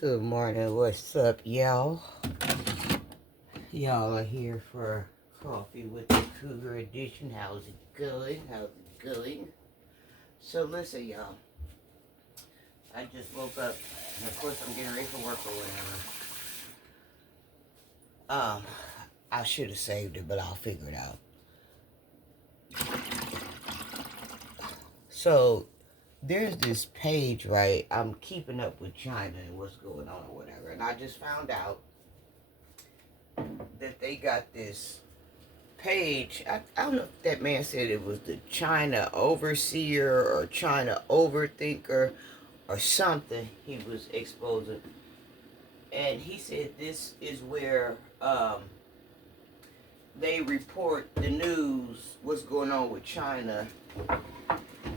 Good morning. What's up, y'all? Y'all are here for coffee with the Cougar Edition. How's it going? How's it going? So listen, y'all. I just woke up, and of course I'm getting ready for work or whatever. I should have saved it, but I'll figure it out. So there's this page, right? I'm keeping up with China and what's going on or whatever, and I just found out that they got this page. I don't know if that man said it was the China overseer or China overthinker or something he was exposing. And he said this is where they report the news, what's going on with China.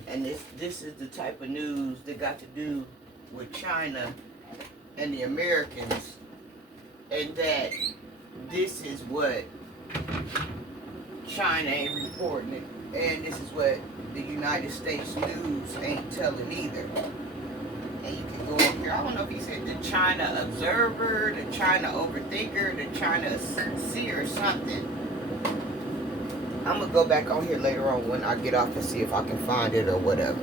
And this is the type of news that got to do with China and the Americans. And that this is what China ain't reporting it, and this is what the United States news ain't telling either. And you can go up here. I don't know if he said the China Observer, the China Overthinker, the China Seer or something. I'm gonna go back on here later on when I get off and see if I can find it or whatever.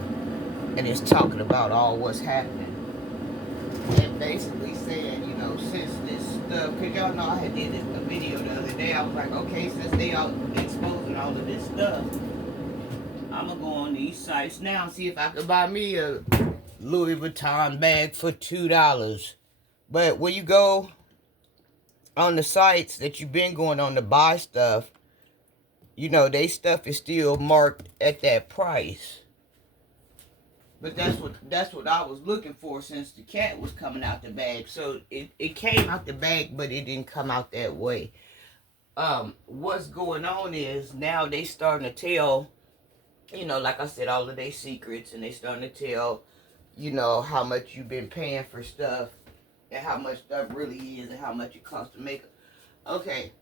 And it's talking about all what's happening. And basically saying, since this stuff, because y'all know I had did a video the other day, I was like, okay, since they all exposing all of this stuff, I'm going to go on these sites now and see if I can buy me a Louis Vuitton bag for $2. But when you go on the sites that you've been going on to buy stuff, they stuff is still marked at that price. But that's what I was looking for since the cat was coming out the bag. So it came out the bag, but it didn't come out that way. What's going on is now they starting to tell, like I said, all of their secrets, and they starting to tell, how much you've been paying for stuff and how much stuff really is and how much it costs to make it. Okay,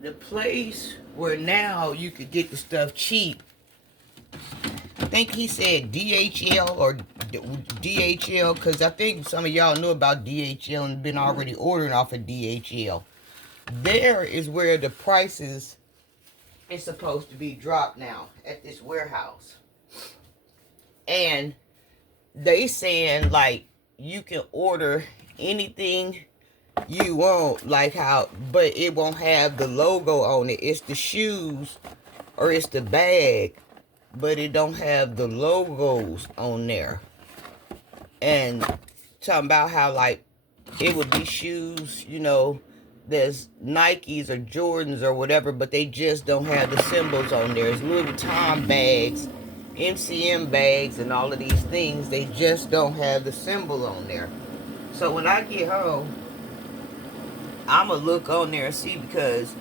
the place where now you could get the stuff cheap, I think he said DHL or DHL, because I think some of y'all knew about DHL and been already ordering off of DHL. There is where the prices is supposed to be dropped now at this warehouse. And they saying like you can order anything you want, like how, but it won't have the logo on it. It's the shoes or it's the bag, but it don't have the logos on there. And talking about how like it would be shoes, there's Nikes or Jordans or whatever, but they just don't have the symbols on there. It's Louis Vuitton bags, MCM bags, and all of these things. They just don't have the symbol on there. So when I get home, I'm going to look on there and see, because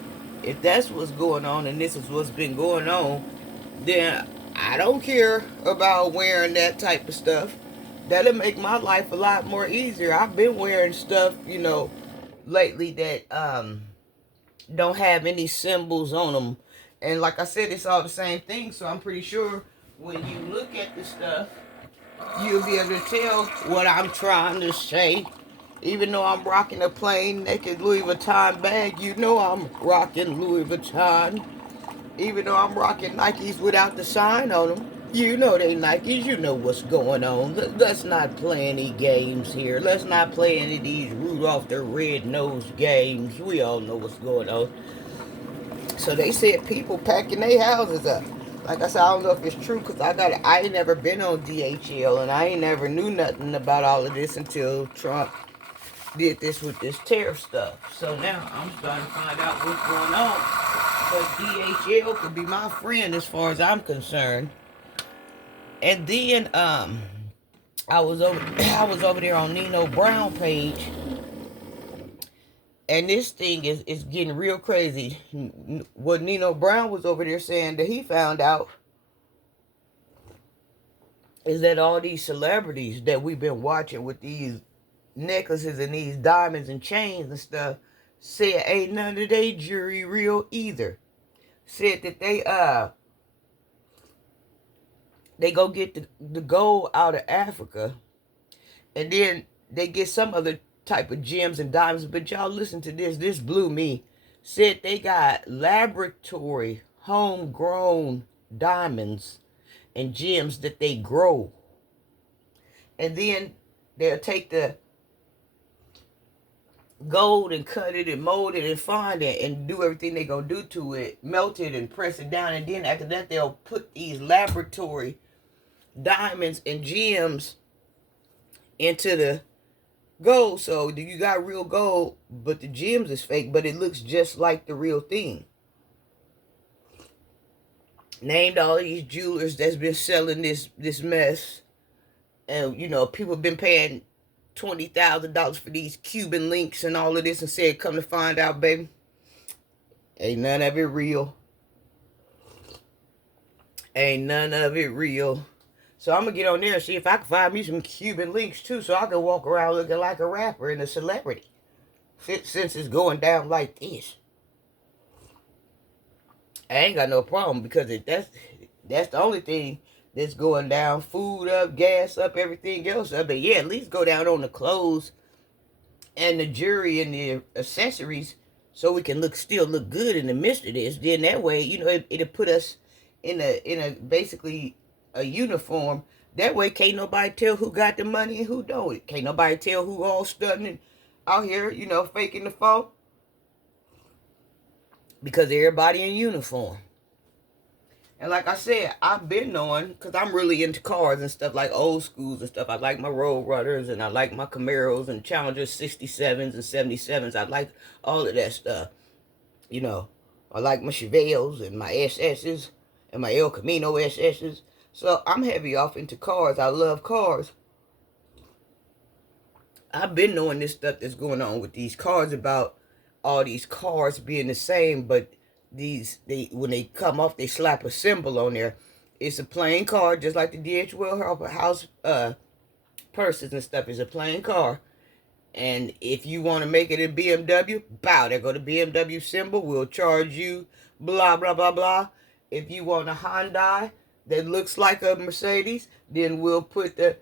if that's what's going on and this is what's been going on, then I don't care about wearing that type of stuff. That'll make my life a lot more easier. I've been wearing stuff, lately that don't have any symbols on them. And like I said, it's all the same thing. So I'm pretty sure when you look at the stuff, you'll be able to tell what I'm trying to say. Even though I'm rocking a plain naked Louis Vuitton bag, I'm rocking Louis Vuitton. Even though I'm rocking Nikes without the sign on them, they Nikes. You know what's going on. Let's not play any games here. Let's not play any of these Rudolph the Red-Nosed games. We all know what's going on. So they said people packing their houses up. Like I said, I don't know if it's true, because I ain't never been on DHL, and I ain't never knew nothing about all of this until Trump did this with this tariff stuff. So now I'm starting to find out what's going on. But DHL could be my friend as far as I'm concerned. And then I was over there on Nino Brown page, and this thing is getting real crazy. What Nino Brown was over there saying that he found out is that all these celebrities that we've been watching with these necklaces and these diamonds and chains and stuff said ain't none of they jewelry real either. Said that they go get the gold out of Africa, and then they get some other type of gems and diamonds. But y'all listen to this. This blew me. Said they got laboratory homegrown diamonds and gems that they grow. And then they'll take the gold and cut it and mold it and find it and do everything they gonna do to it, melt it and press it down, and then after that they'll put these laboratory diamonds and gems into the gold. So you got real gold, but the gems is fake, but it looks just like the real thing. Named all these jewelers that's been selling this mess, and you know people been paying $20,000 for these Cuban links and all of this, and said, come to find out, baby, ain't none of it real. Ain't none of it real. So I'm gonna get on there and see if I can find me some Cuban links too, so I can walk around looking like a rapper and a celebrity, since it's going down like this. I ain't got no problem, because that's the only thing that's going down. Food up, gas up, everything else up. But yeah, at least go down on the clothes and the jewelry and the accessories, so we can still look good in the midst of this. Then that way, you know, it'll put us in a basically a uniform. That way can't nobody tell who got the money and who don't. Can't nobody tell who all stunting out here, you know, faking the phone. Because everybody in uniform. And like I said, I've been knowing, because I'm really into cars and stuff, like old schools and stuff. I like my Road Runners, and I like my Camaros and Challenger 67s and 77s. I like all of that stuff. You know, I like my Chevelles and my SS's and my El Camino SS's. So I'm heavy off into cars. I love cars. I've been knowing this stuff that's going on with these cars, about all these cars being the same, but when they come off, they slap a symbol on there. It's a plain car, just like the D.H. Will House purses and stuff. It's a plain car. And if you want to make it a BMW, bow, there go the BMW symbol. We'll charge you blah, blah, blah, blah. If you want a Hyundai that looks like a Mercedes, then we'll put the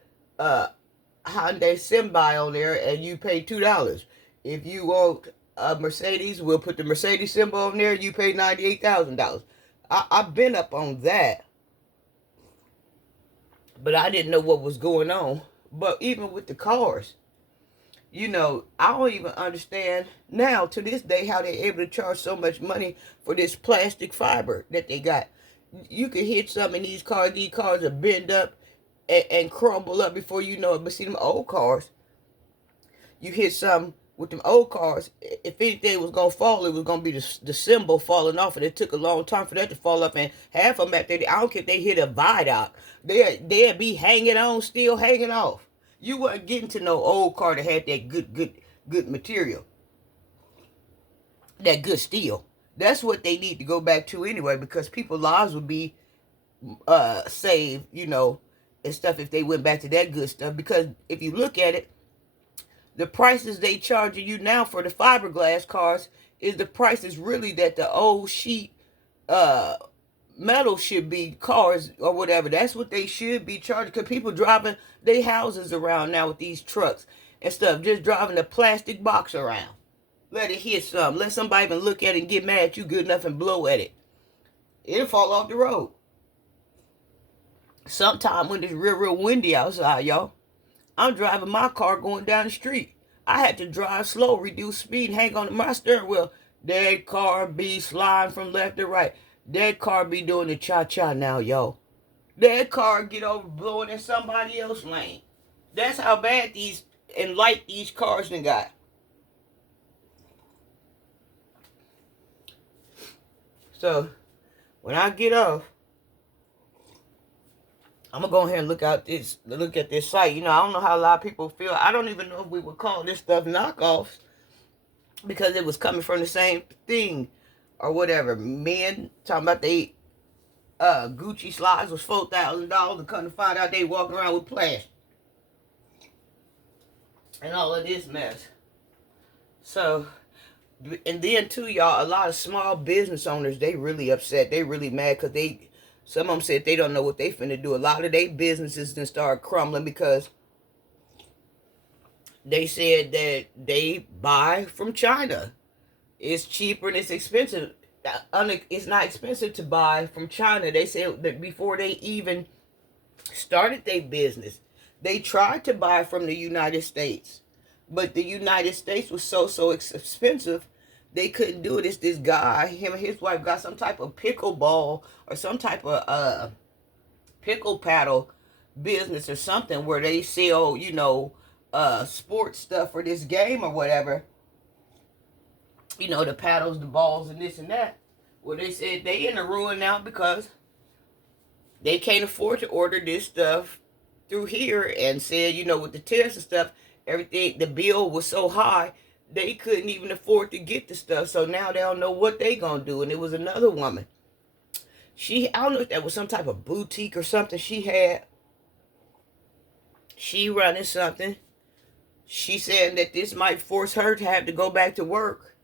Hyundai Symbol on there, and you pay $2. If you want a Mercedes, we'll put the Mercedes symbol on there, you pay $98,000. I've been up on that, but I didn't know what was going on. But even with the cars, you know, I don't even understand now to this day how they're able to charge so much money for this plastic fiber that they got. You can hit something in these cars are bend up and crumble up before you know it. But see, them old cars, you hit something with them old cars, if anything was going to fall, it was going to be the symbol falling off, and it took a long time for that to fall up, and half of them, I don't care if they hit a viaduct, they'd be hanging on, still hanging off. You weren't getting to no old car that had that good material, that good steel. That's what they need to go back to anyway, because people's lives would be saved, you know, and stuff, if they went back to that good stuff. Because if you look at it, the prices they charging you now for the fiberglass cars is the prices really that the old sheet metal should be cars or whatever. That's what they should be charging, because people driving their houses around now with these trucks and stuff, just driving a plastic box around. Let it hit something. Let somebody even look at it and get mad at you good enough and blow at it. It'll fall off the road. Sometime when it's real windy outside, y'all, I'm driving my car going down the street. I had to drive slow, reduce speed, hang on to my steering wheel. That car be sliding from left to right. That car be doing the cha-cha now, yo. That car get over blowing in somebody else's lane. That's how bad these cars done got. So, when I get off, I'm going to go ahead and look at this site. You know, I don't know how a lot of people feel. I don't even know if we would call this stuff knockoffs, because it was coming from the same thing or whatever. Men talking about they Gucci slides was $4,000, and come to find out they walking around with plastic and all of this mess. So, and then too, y'all, a lot of small business owners, they really upset. They really mad, because some of them said they don't know what they finna do. A lot of their businesses then start crumbling, because They said that they buy from China. It's cheaper and it's expensive. It's not expensive to buy from China. They said that before they even started their business, they tried to buy from the United States, but the United States was so expensive they couldn't do it. It's this guy, him and his wife got some type of pickleball or some type of pickle paddle business or something where they sell, sports stuff for this game or whatever. The paddles, the balls, and this and that. Well, they said they in the ruin now because they can't afford to order this stuff through here, and said, with the tariffs and stuff, everything, the bill was so high, they couldn't even afford to get the stuff. So now they don't know what they gonna do. And it was another woman. I don't know if that was some type of boutique or something she had. She running something. She said that this might force her to have to go back to work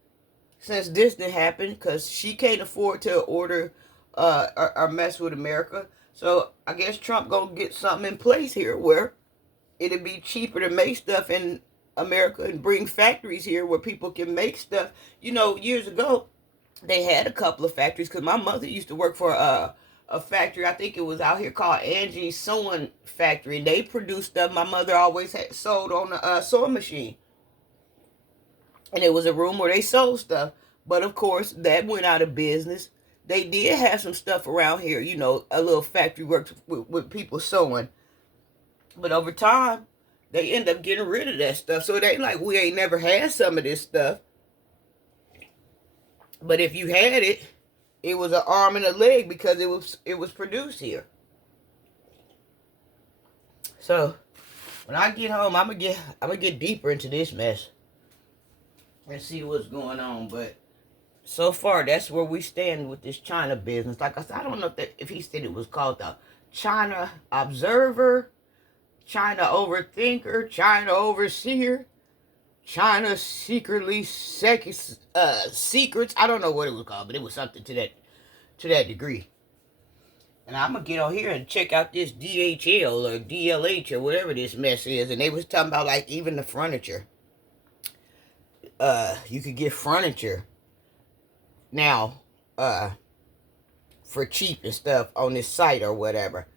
since this didn't happen, because she can't afford to order or mess with America. So I guess Trump gonna get something in place here where it'll be cheaper to make stuff in America and bring factories here where people can make stuff. Years ago, they had a couple of factories, because my mother used to work for a factory. I think it was out here called Angie's Sewing Factory. And they produced stuff my mother always had sold on a sewing machine. And it was a room where they sold stuff. But of course, that went out of business. They did have some stuff around here, a little factory worked with people sewing. But over time, they end up getting rid of that stuff. So it ain't like we ain't never had some of this stuff. But if you had it, it was an arm and a leg because it was produced here. So when I get home, I'm gonna get deeper into this mess and see what's going on. But so far, that's where we stand with this China business. Like I said, I don't know if he said it was called the China Observer, China Overthinker, China Overseer, China Secretly Secrets. I don't know what it was called, but it was something to that degree. And I'm gonna get on here and check out this DHL or DLH or whatever this mess is. And they was talking about like even the furniture. You could get furniture now for cheap and stuff on this site or whatever.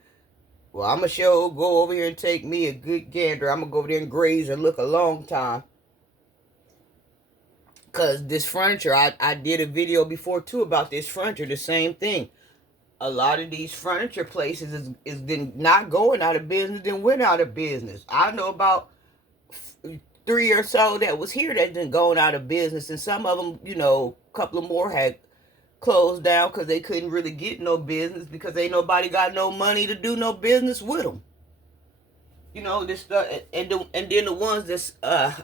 Well, I'm going to go over here and take me a good gander. I'm going to go over there and graze and look a long time. Because this furniture, I did a video before too about this furniture, the same thing. A lot of these furniture places is not going out of business, then went out of business. I know about 3 or so that was here that didn't go out of business. And some of them, a couple of more had closed down because they couldn't really get no business because ain't nobody got no money to do no business with them. This stuff, and then the ones that's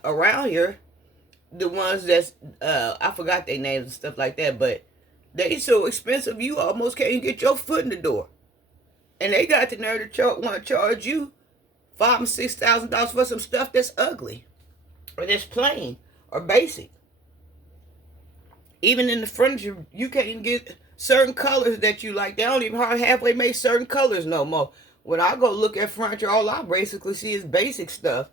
around here, the ones that's I forgot their names and stuff like that, but they so expensive you almost can't get your foot in the door, and they got the nerve to want to charge you $5,000 and $6,000 for some stuff that's ugly, or that's plain or basic. Even in the furniture, you can't even get certain colors that you like. They don't even hardly halfway make certain colors no more. When I go look at furniture, all I basically see is basic stuff.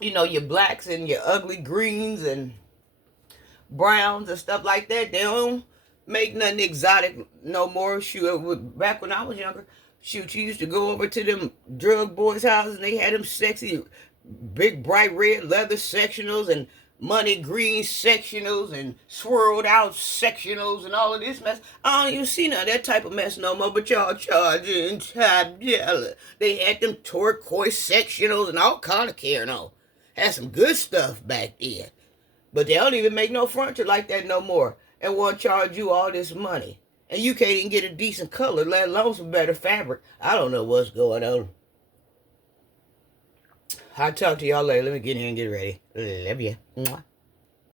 Your blacks and your ugly greens and browns and stuff like that. They don't make nothing exotic no more. Shoot, back when I was younger, shoot, you used to go over to them drug boys' houses and they had them sexy, big, bright red leather sectionals and money green sectionals and swirled out sectionals and all of this mess. I don't even see none of that type of mess no more, but y'all charging top dollar. They had them turquoise sectionals and all kind of carrying on. Had some good stuff back then. But they don't even make no furniture like that no more and want to charge you all this money. And you can't even get a decent color, let alone some better fabric. I don't know what's going on. I'll talk to y'all later. Let me get in here and get ready. Love ya. Mwah.